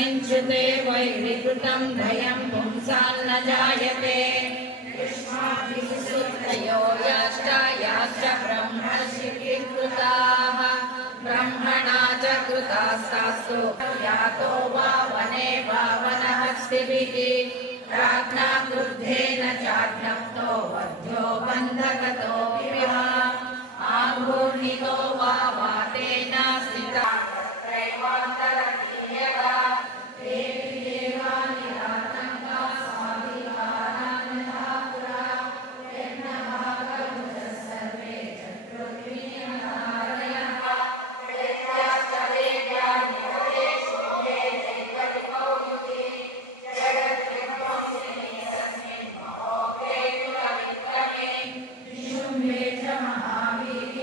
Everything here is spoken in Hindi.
श्रुते वैरिकृतं भयं पुंसान्न जायते। युष्माभिसुतयो याश्च याश्च ब्रह्मशिखीकृताः ब्रह्मणा च कृतास्तास्तु। यातो वा वने वा वनहस्तिभिः। राज्ञा क्रुद्धेन महावीर